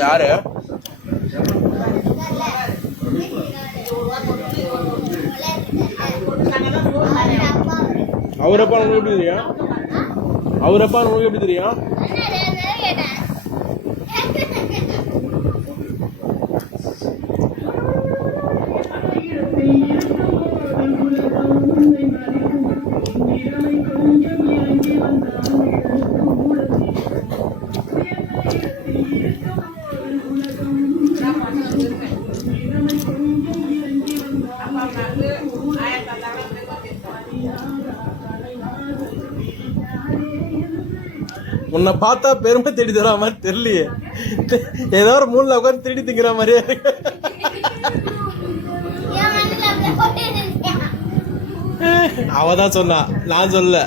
யாரு அவரப்பா உங்களுக்கு எப்படி தெரியும்? அவரப்பா உங்களுக்கு எப்படி தெரியும்? உன்னை பார்த்தா பெருமை தேடி தர மாதிரி தெரியலையே, ஏதோ ஒரு மூணுல உட்காந்து திருடி திங்கிற மாதிரியே இருக்கு. அவதான் சொன்னா, நான் சொல்ல.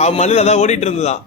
அவ மண்ணில் அதான் ஓடிட்டு இருந்துதான்.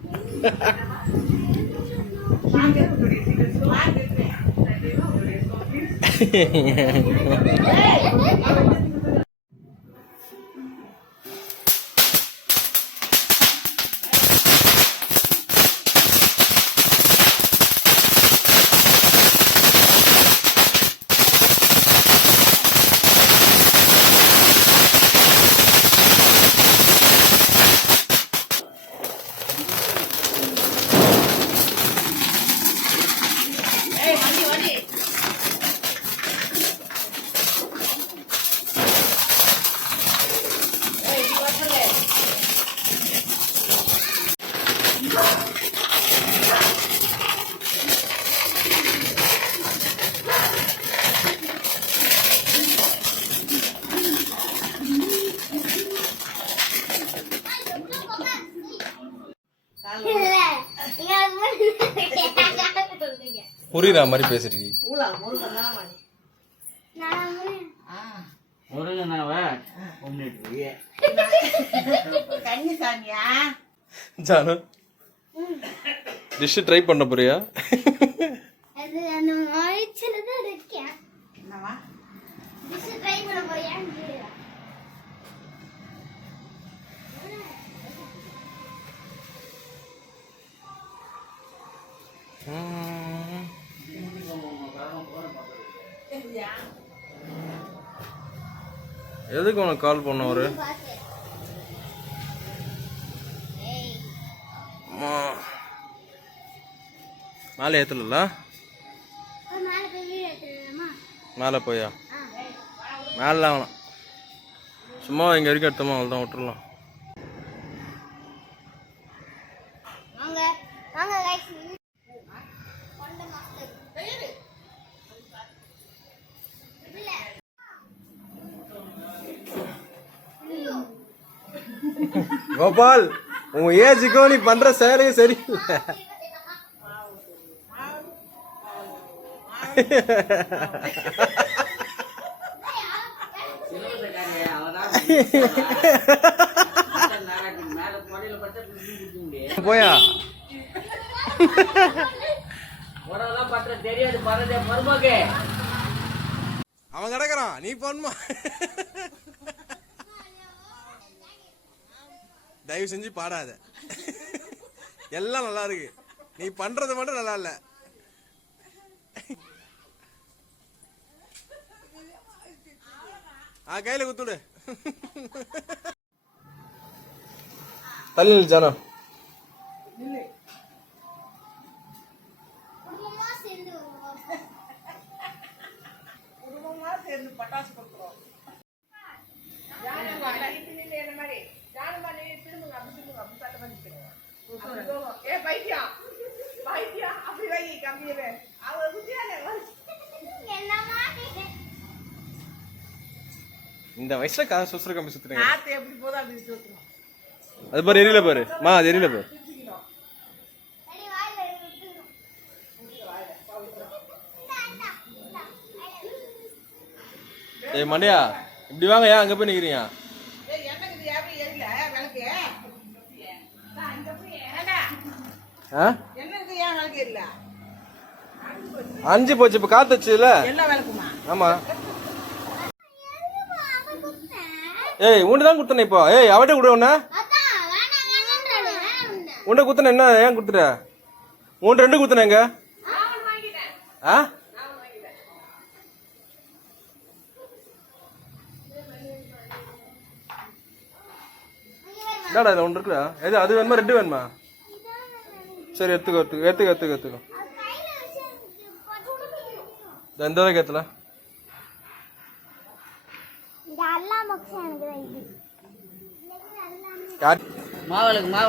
புரியுற மாதிரி பேசுறீங்க. ஜானு டிஷ் ட்ரை பண்ண போறியா? எதுக்கு உனக்கு கால் பண்ண? ஒரு மேலே ஏத்தல, மேலே போயா? மேலாம் வேணாம், சும்மா இங்க வரைக்கும் எடுத்தோமா, அவ்வளோதான், விட்டுறலாம். கோபால், உன் ஏஜுக்கோ நீ பண்ற சேரே சரியில்லை. போயா அவன் கிடக்குறான், நீ பண்ணுமா? தயவு செஞ்சு பாடாத, எல்லாம் நல்லா இருக்கு, நீ பண்றது மட்டும் நல்லா இல்ல. கையில குத்துடு. தள்ளி ஜானா. பட்டாசு கொடுக்குறோம். பைத்தியம் அப்படி வை கம்மியவே அவர் இந்த வயசுல சுசுறு கம்பி சுத்துறீங்க. காத்து எப்படி போதோ அப்படி சுத்துறோம். அது பாரு எரியல பாரு. அது எரியல பாரு. ஏய் மண்டையா இப்படி வாங்க, ஏன் அங்க போய் நிக்கிறீங்க? ஏய் என்னங்க இது யாரும் எரியல விளக்கு? அங்க போய் ஏடா. என்னங்க ஏன் விளக்கு எரியல? அஞ்சு போச்சு, இப்ப காத்து வச்சுல. எல்லா விளக்குமா? ஆமா. ஏய் உண்டு தான் குடுத்தனே இப்போ. ஏய் அவட்ட குடு ஒண்ணா. உண்ட குத்தன என்ன ஏன் குடுத்துற? உன் ரெண்டு குத்தனங்க. நான் வாங்கிட்டேன். ஆ? நான் வாங்கிட்டேன். என்னடா இதுல ஒன்று இருக்குடா. எது அது வேணுமா ரெண்டு வேணுமா? சரி எடுத்துக்கோ. எந்த வரைக்கும் ஏத்தல? மாவிளக்கு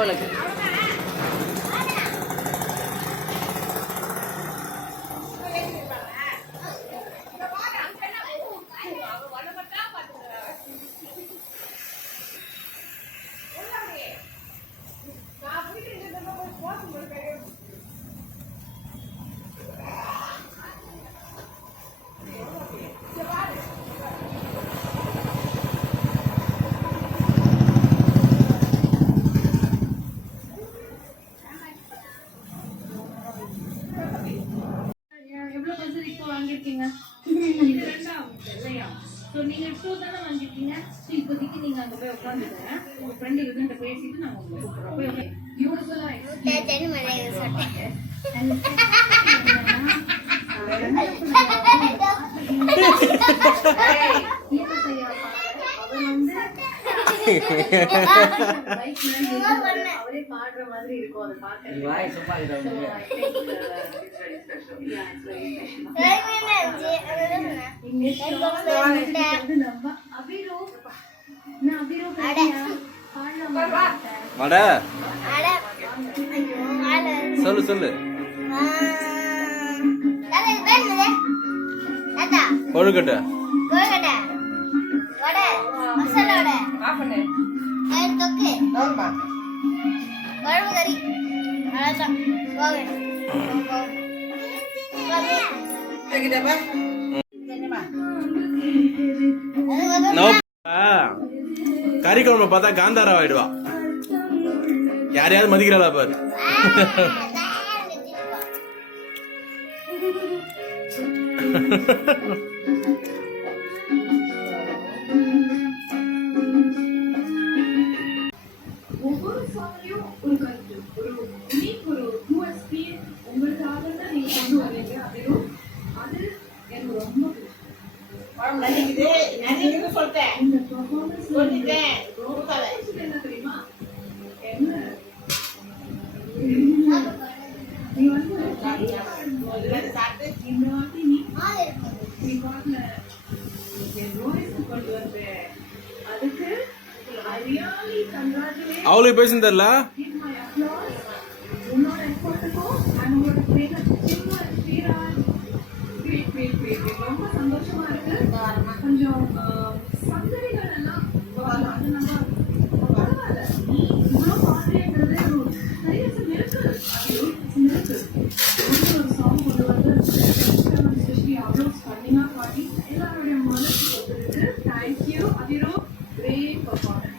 வாங்கிருக்கீங்க. இது ரெண்டாவது இல்லையா? ஸோ நீங்க இப்போ தானே வாங்கிருக்கீங்க. ஸோ இப்போதைக்கு நீங்க அங்க போய் உட்காந்துங்க. உங்க ஃப்ரெண்டு கிட்ட பேசிட்டு நாங்க உங்களை கூப்பிடுறோம். போய் பியூட்டிஃபுல்லா அவரே பாடுற மாதிரி இருக்கும். அதை சொல்லு கொழுக்கட்டை கறி குழம்பு பார்த்தா காந்தாரா ஆயிடுவா. யாரையாவது மதிக்கிறாளா பாரு. ஒவ்வொரு சாலையும் ஒரு கருத்து, ஒரு யூஎஸ்பி உங்களுக்காக தான் நீங்க கொண்டு வரீங்க. அதிலும் அது எனக்கு ரொம்ப சொல்லிட்டேன். இந்த பெர்ஃபார்மன்ஸ் என்ன தெரியுமா? என்ன நீ வந்து இந்த வாட்டி நீ பாடல கொண்டு வந்து அதுக்கு அவளுக்கு பேசுன்னு தெரியல. உன்னோட எஃபோர்ட்டுக்கும் உங்களோட ரொம்ப சந்தோஷமா இருக்கு. கொஞ்சம் சந்ததிகள் எல்லாம் அது நம்ம பரவாயில்ல. நீ இவ்வளோ பாடுறேன்றது இருக்கு. ஒரு சாங் கொண்டு வந்து அவ்வளோ ஸ்பன்னிங்கா பாடி எல்லாருடைய மனசு கொடுத்துருக்கு. தேங்க்யூ அதிரோ. Great performance.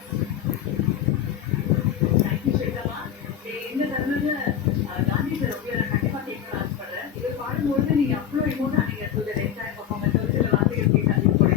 தேங்க்யூ ஸ்வேதா. இந்த தருணத்துல காந்தி சார் அப்படியே நான் கண்டிப்பா கேட்க ஆசைப்படுறேன். இது பாடும்போது நீங்க அவ்வளோ இமோட்டா நீங்க சொல்லுற என்டையர் பர்ஃபார்மன்ஸ் ஒரு சில வார்த்தைகள் கேட்டு அதிக கூட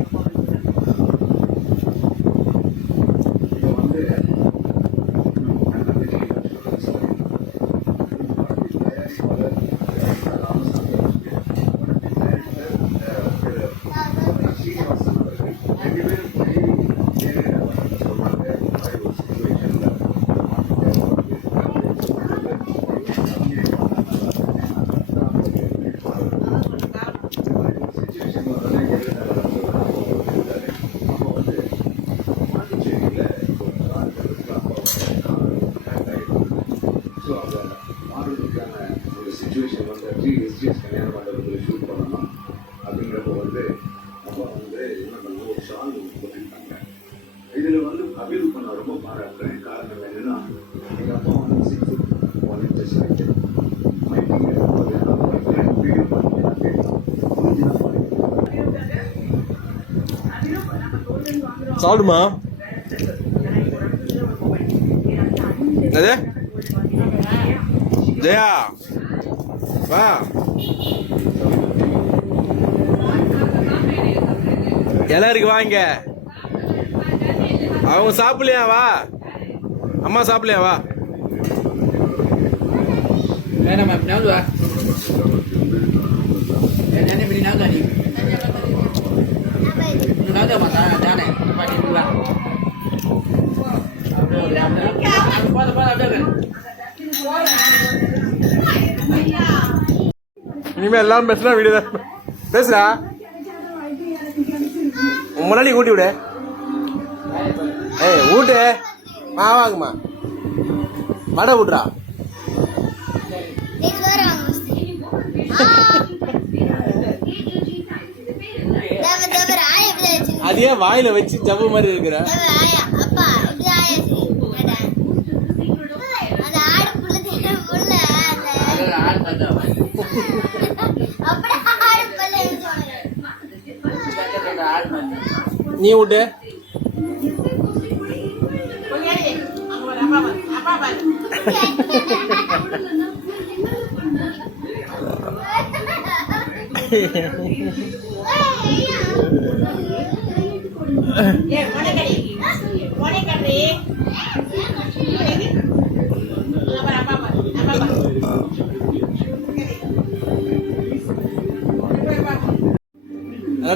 சாப்பிடுமா அது ஜெயா வா எல்லாருக்கு வாங்க அவங்க சாப்பிடலையா வா அம்மா சாப்பிடலையா வா Đây mà nấu rồi. Để mình nấu rồi đi. Nấu cho mà ta này, phải đi luôn. இனிமே எல்லாம் பேசுனா வீடியோ தான் பேசுடா முன்னாடி ஊட்டி விடு ஏய் ஊட்டு வாங்கம்மா வடை விட்றா அதே வாயில வச்சு ஜவ்வு மாதிரி இருக்கிற நீ விட்டு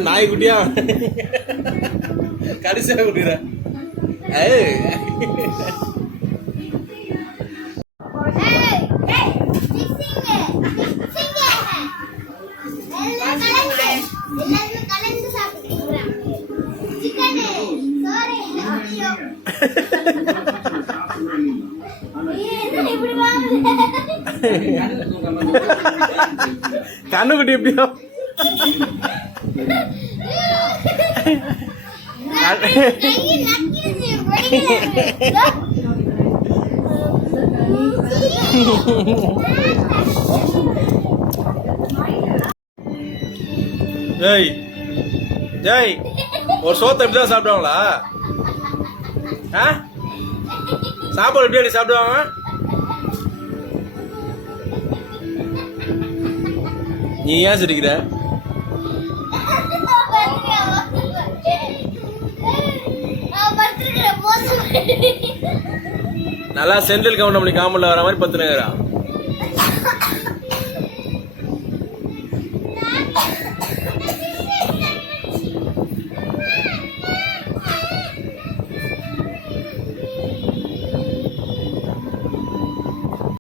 நாய்க்குட்டியா கடைசியாக குட்டிற கண்ணுக்குட்டி எப்படியோ ஜெய் ஜெய் ஒரு சோத்தை எப்படிதான் சாப்பிடுவாங்களா சாப்பாடு எப்படி சாப்பிடுவாங்க நீ ஏன் சிரிக்கிற நல்லா சென்ட்ரல் கவர்மெண்ட் காமெண்ட்ல வர மாதிரி பத்துனுங்கிறா